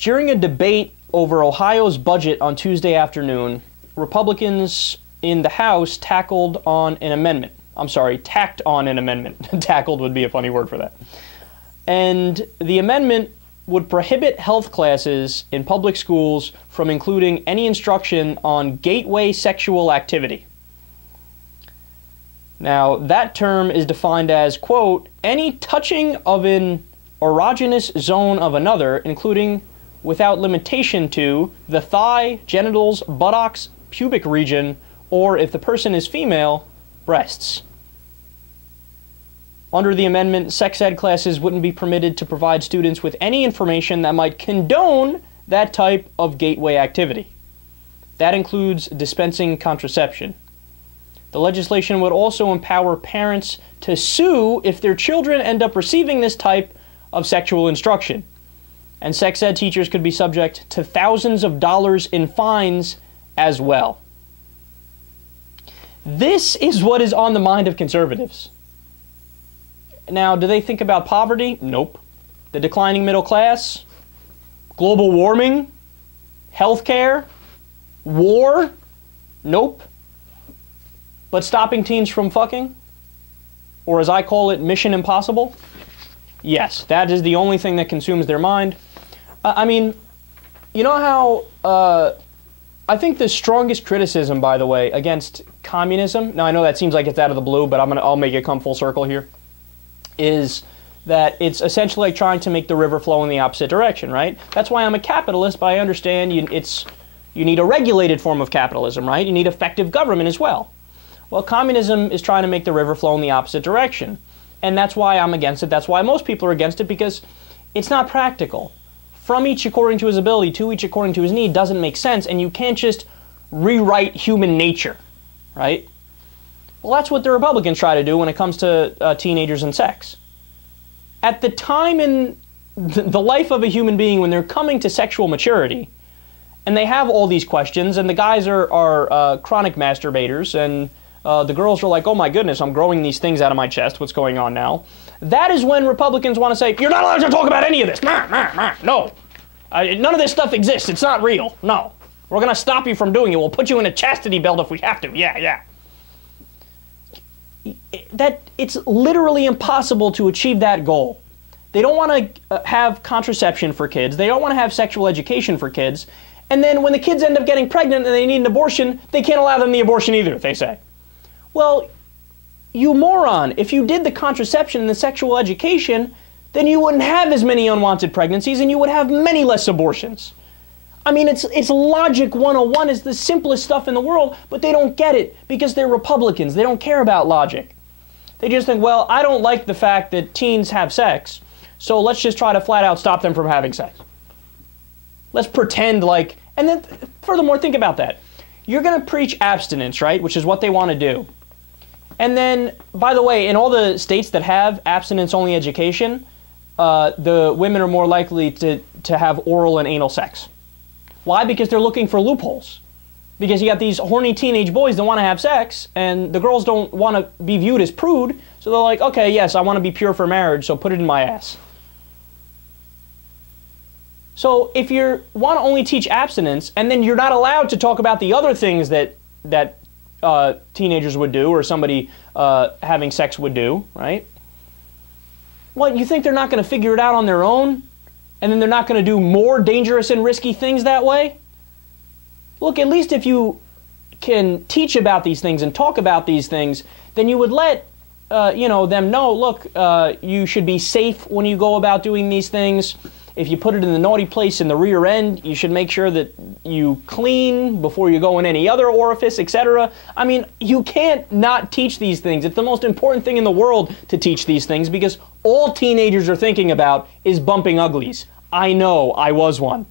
During a debate over Ohio's budget on Tuesday afternoon, Republicans in the House tackled on an amendment. I'm sorry, tacked on an amendment. Tackled would be a funny word for that. And the amendment would prohibit health classes in public schools from including any instruction on gateway sexual activity. Now, that term is defined as, quote, any touching of an erogenous zone of another, including without limitation to the thigh, genitals, buttocks, pubic region, or if the person is female, breasts. Under the amendment, sex ed classes wouldn't be permitted to provide students with any information that might condone that type of gateway activity. That includes dispensing contraception. The legislation would also empower parents to sue if their children end up receiving this type of sexual instruction. And sex ed teachers could be subject to thousands of dollars in fines as well. This is what is on the mind of conservatives. Now, do they think about poverty? Nope. The declining middle class? Global warming? Healthcare? War? Nope. But stopping teens from fucking? Or as I call it, Mission Impossible? Yes, that is the only thing that consumes their mind. I mean, you know how, I think the strongest criticism, by the way, against communism, now I know that seems like it's out of the blue, but I'll make it come full circle here, is that it's essentially like trying to make the river flow in the opposite direction, right? That's why I'm a capitalist, but I understand you need a regulated form of capitalism, right? You need effective government as well. Well, communism is trying to make the river flow in the opposite direction. And that's why I'm against it. That's why most people are against it, because it's not practical. From each according to his ability, to each according to his need doesn't make sense, and you can't just rewrite human nature, right? Well, that's what the Republicans try to do when it comes to teenagers and sex. At the time in the life of a human being when they're coming to sexual maturity, and they have all these questions, and the guys are chronic masturbators, and the girls are like, oh my goodness, I'm growing these things out of my chest, what's going on now? That is when Republicans want to say, you're not allowed to talk about any of this. No. None of this stuff exists. It's not real. No. We're going to stop you from doing it. We'll put you in a chastity belt if we have to. Yeah. It's literally impossible to achieve that goal. They don't want to have contraception for kids. They don't want to have sexual education for kids. And then when the kids end up getting pregnant and they need an abortion, they can't allow them the abortion either, they say. Well, you moron, if you did the contraception and the sexual education, then you wouldn't have as many unwanted pregnancies and you would have many less abortions. I mean, it's logic 101. It's the simplest stuff in the world, but they don't get it because they're Republicans. They don't care about logic. They just think, well, I don't like the fact that teens have sex, so let's just try to flat out stop them from having sex. Let's pretend like, and then furthermore, think about that. You're going to preach abstinence, right, which is what they want to do. And then, by the way, in all the states that have abstinence-only education, the women are more likely to have oral and anal sex. Why? Because they're looking for loopholes. Because you got these horny teenage boys that want to have sex, and the girls don't want to be viewed as prude, so they're like, okay, yes, I want to be pure for marriage, so put it in my ass. So if you want to only teach abstinence, and then you're not allowed to talk about the other things that teenagers would do, or somebody having sex would do, right? What, you think they're not going to figure it out on their own? And then they're not going to do more dangerous and risky things that way? Look, at least if you can teach about these things and talk about these things, then you would let them know, look, you should be safe when you go about doing these things. If you put it in the naughty place in the rear end, you should make sure that you clean before you go in any other orifice, etc. I mean, you can't not teach these things. It's the most important thing in the world to teach these things because all teenagers are thinking about is bumping uglies. I know, I was one.